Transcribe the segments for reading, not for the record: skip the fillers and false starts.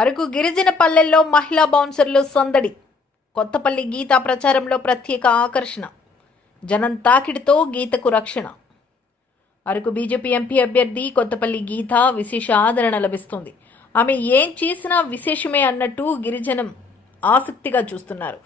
అరకు గిరిజన పల్లెల్లో మహిళా బౌన్సర్లు సందడి. కొత్తపల్లి గీత ప్రచారంలో ప్రత్యేక ఆకర్షణ. జనం తాకిడితో గీతకు రక్షణ. అరకు బీజేపీ ఎంపీ అభ్యర్థి కొత్తపల్లి గీత విశేష ఆదరణ లభిస్తుంది. ఆమె ఏం చేసినా విశేషమే అన్నట్టు గిరిజనం ఆసక్తిగా చూస్తున్నారు.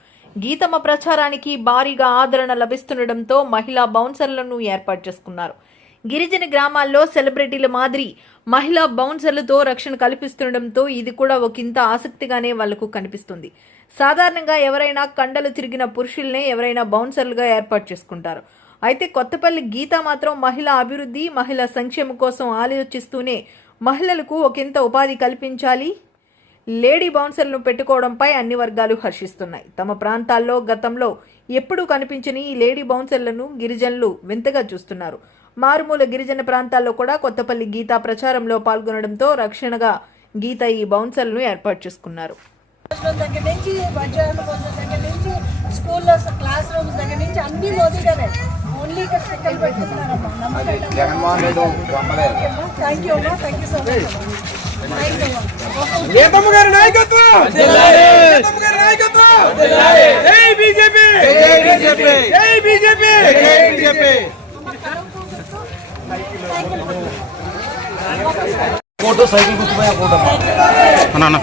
గీతమ్మ ప్రచారానికి భారీగా ఆదరణ లభిస్తుండటంతో మహిళా బౌన్సర్లను ఏర్పాటు చేసుకున్నారు. గిరిజన గ్రామాల్లో సెలబ్రిటీల మాదిరి మహిళా బౌన్సర్లతో రక్షణ కల్పిస్తుండటంతో ఇది కూడా ఒకంత ఆసక్తిగానే వాళ్లకు కనిపిస్తుంది. సాధారణంగా ఎవరైనా కండలు తిరిగిన పురుషుల్నే ఎవరైనా బౌన్సర్లుగా ఏర్పాటు చేసుకుంటారు. అయితే కొత్తపల్లి గీత మాత్రం మహిళా అభివృద్ధి, మహిళా సంక్షేమం కోసం ఆలోచిస్తూనే మహిళలకు ఒకంత ఉపాధి కల్పించాలి, లేడీ బౌన్సర్లను పెట్టుకోవడంపై అన్ని వర్గాలు హర్షిస్తున్నాయి. తమ ప్రాంతాల్లో గతంలో ఎప్పుడూ కనిపించని ఈ లేడీ బౌన్సర్లను గిరిజనులు వింతగా చూస్తున్నారు. మారుమూల గిరిజన ప్రాంతాల్లో కూడా కొత్తపల్లి గీత ప్రచారంలో పాల్గొనడంతో రక్షణగా గీత ఈ బౌన్సర్లను ఏర్పాటు చేసుకున్నారు. దగ్గర నుంచి దగ్గర నుంచి స్కూల్లో క్లాస్ రూమ్స్ దగ్గర నుంచి అన్ని మోదీ గారే ఓన్లీ ఇక్కడ స్టిక్కర్లు పెట్టుకున్నారమ్మా. థ్యాంక్ యూ అమ్మా, thank you so much. Geethamma గారి నాయకత్వం, జై బీజేపీ, జై బీజేపీ, జై బీజేపీ. ఫోటో సైకిల్ గుర్తుపోయా ఫోటో అన్న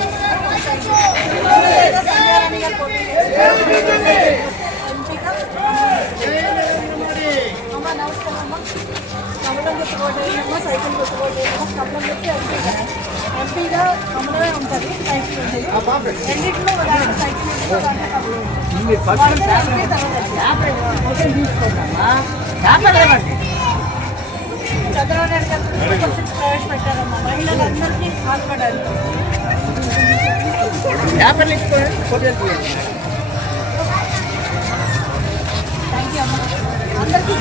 సైకిల్ గుర్తుకోవడం కమలం పెట్టి ఎంపీగా కమలమే ఉంటుంది. సైకిల్ రెండింటిలో సైకిల్ చంద్రబాబు నాయుడు గారు ప్రవేశపెట్టారమ్మా. మహిళలందరికీ ఆశపడాలి. థ్యాంక్ యూ అమ్మా, అందరికీ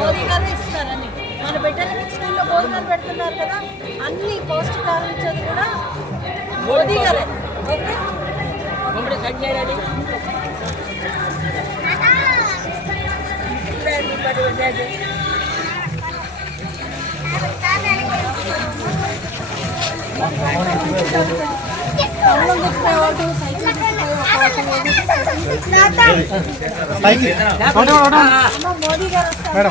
మోదీ గారు ఇస్తున్నారని మన బిడ్డలకి స్కూల్లో భోజనాలు పెడుతున్నారు కదా, అన్ని పౌష్టికాలు ఇచ్చేది కూడా మోదీ గారే. మోదీ గారు